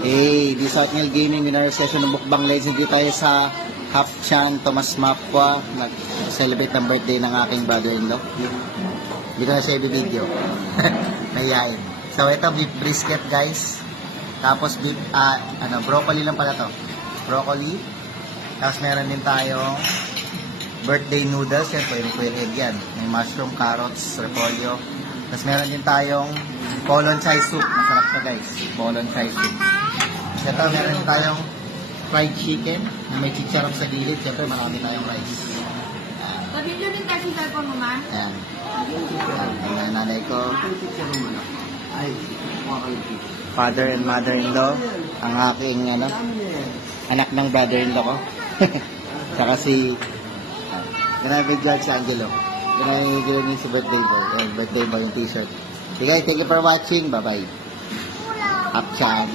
Hey, this Outmail Gaming with our session ng Mukbang Legends. Dito tayo sa Hapchan Tomas Mapua. Nag-celebrate ng birthday ng aking brother-in-law. Dito na siya i-video. Nahihain. So, ito beef brisket, guys. Tapos beef, broccoli lang pala to. Broccoli. Tapos meron din tayong birthday noodles. Yan po, yung quail egg yan. May mushroom, carrots, repolyo. Tapos meron din tayong polon chai soup. Masarap to, guys. Polon chai soup. Ito, meron din tayong fried chicken na may chicharong sa gilid. Siyempre, marami tayong rice. Pabili din tayo sa cellphone mo, ma? Ayan. Ayan, nanay ko. Father and mother-in-law. Ang aking, anak ng brother-in-law ko. Saka si Grabe George Angelo. Grabe niya si birthday boy. Ayan, birthday boy yung t-shirt. Okay guys, thank you for watching. Bye-bye. Hapchan.